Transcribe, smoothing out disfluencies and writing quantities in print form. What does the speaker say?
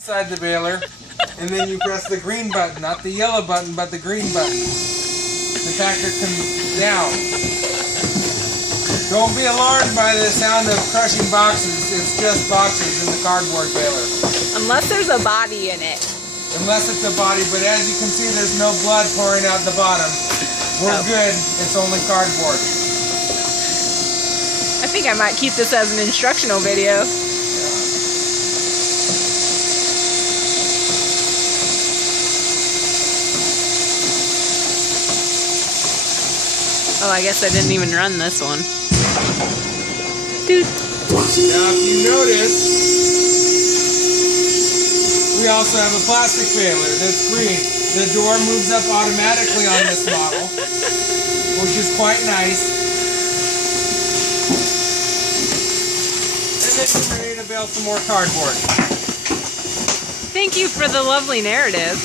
inside the baler, and then you press the green button, not the yellow button, but the green button. The tractor comes down. Don't be alarmed by the sound of crushing boxes. It's just boxes in the cardboard baler. Unless there's a body in it. Unless it's a body, but as you can see, there's no blood pouring out the bottom. We're good. It's only cardboard. I think I might keep this as an instructional video. Oh, I guess I didn't even run this one. Dude. Now, if you notice, we also have a plastic baler that's green. The door moves up automatically on this model, which is quite nice. And then you're ready to bale some more cardboard. Thank you for the lovely narrative.